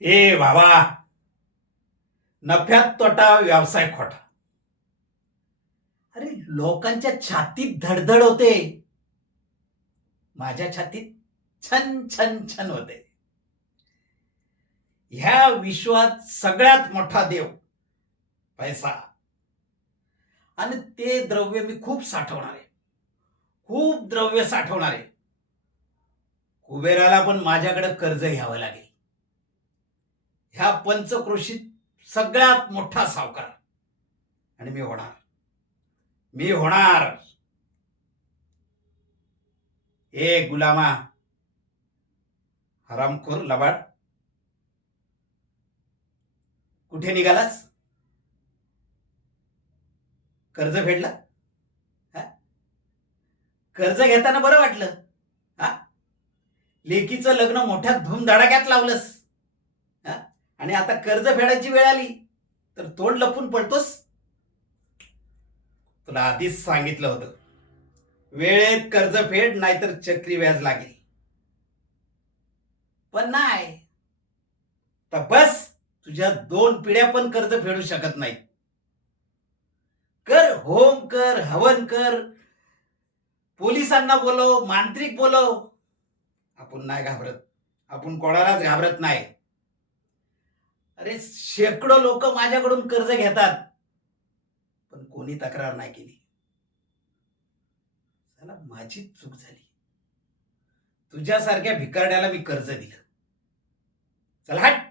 ए बाबा, नफ्यात तोटा व्यवसाय खोटा. अरे लोकांच्या छातीत धडधड होते, माझ्या छातीत छन छन छन होते. ह्या विश्वात सगळ्यात मोठा देव पैसा, आणि ते द्रव्य मी खूप साठवणार आहे. खूप द्रव्य साठवणार आहे. कुबेराला पण माझ्याकडे कर्ज घ्यावं लागेल. ह्या पंचक्रोशीत सगळ्यात मोठा सावकार, आणि मी होणार. मी होणार. ए गुलामा, हरामखोर लबाड, कुठे निघालास? कर्ज फेडला? हा? कर्ज घेताना बरं वाटलं. हा, लेकीचं लग्न मोठ्या धूमधडाक्यात लावलंस. हा, आणि आता कर्ज फेडायची वेळ आली तर तोंड लपून पळतोस. तुला आधीच सांगितलं होतं, वेळेत कर्ज फेड, नाहीतर चक्री व्याज लागेल. पण नाही, तर बस, तुझ्या 2 पिढ्या पण कर्ज फेडू शकत नाही. कर, होम कर, हवन कर, पोलिसांना बोलव, मांत्रिक बोलव, आपण नाही घाबरत. आपण कोणालाच घाबरत नाही. अरे शेकडो लोक माझ्याकडून कर्ज घेतात, पण कोणी तक्रार नाही केली. चला, माझीच चूक झाली. तुझ्यासारख्या भिकारड्याला मी कर्ज दिलं. चला हट.